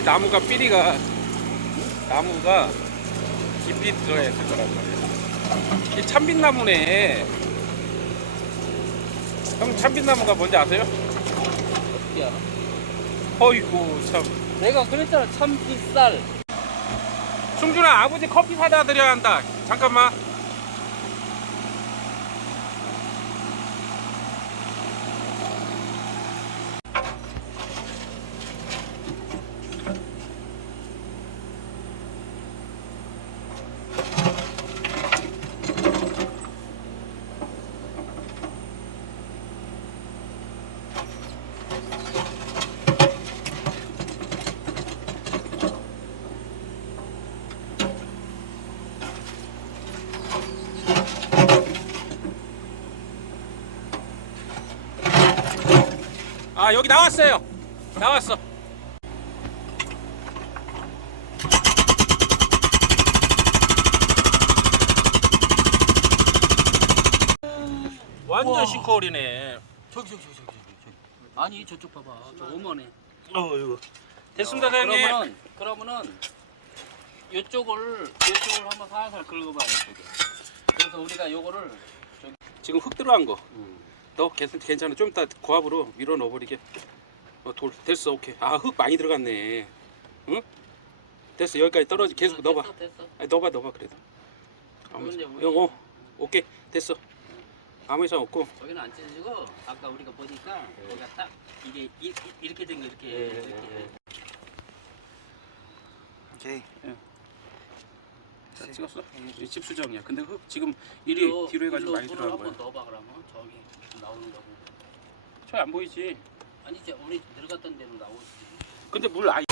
이 나무가 삐리가 나무가 깊이 들어야 했을 거란 말이야. 이 참빛나무네. 형 참빛나무가 뭔지 아세요? 어떻게 알아? 어이구 참. 내가 그랬잖아 참 빗살 승준아 아버지 커피 사다 드려야 한다. 잠깐만. 아 여기 나왔어요. 나왔어. 완전 우와. 싱크홀이네. 저기 저기 저기 저기 저기 아니 저쪽 봐봐 저 어머네 어 이거. 됐습니다 사장님. 그러면은 그러면은 이쪽을 이쪽을 한번 살살 긁어봐요 이쪽에 그래서 우리가 요거를 지금 흙 들어간 거. 너 괜찮, 괜찮아. 좀 이따 고압으로 밀어 넣어버리게. 어, 돌 됐어. 오케이. 아 흙 많이 들어갔네. 응? 됐어. 여기까지 떨어지. 계속 넣어봐. 됐어 됐어 아니, 넣어봐 넣어봐 그래도. 아무 이상. 어, 어, 오케이 됐어. 아무 이상 없고. 저기는 안 찢어지고 아까 우리가 보니까 거기가 딱 이게 이, 이- 이렇게 된 거 이렇게 예, 예, 이렇게 예. 오케이. 자, 찍었어? 이집 수정이야. 근데 흙 지금 일이 일로- 뒤로 해가지고 많이 들어간 거야. 한번 넣어봐 그러면 저기 나오는 거고 저안 보이지? 아니 이제 우리 들어갔던 데로 나오지 근데 물 아예.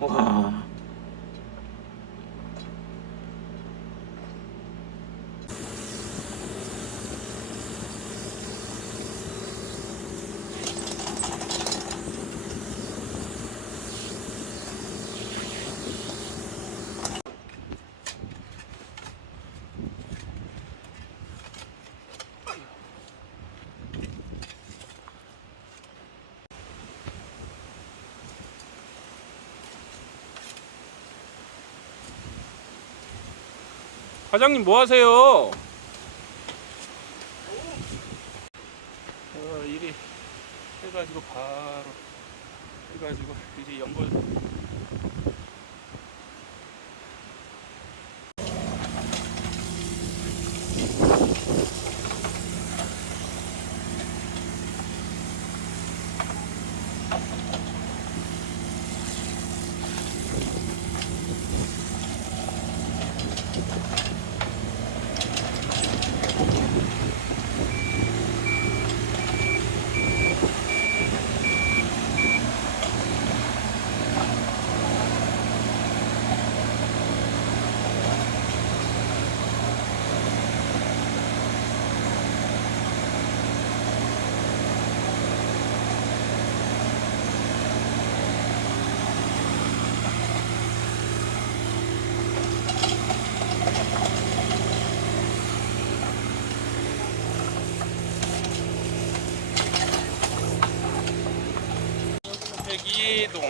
와. 과장님 뭐 하세요? 어, 일이 해가지고 바로 해가지고 이제 연걸 이동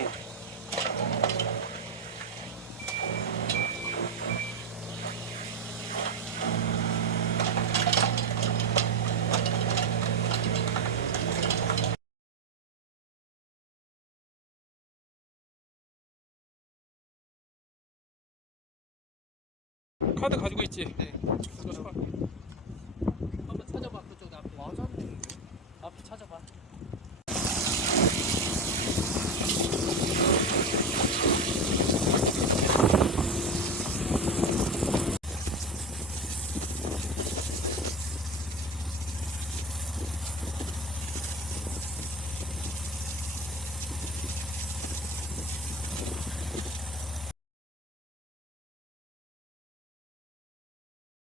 카드 가지고 있지? 네.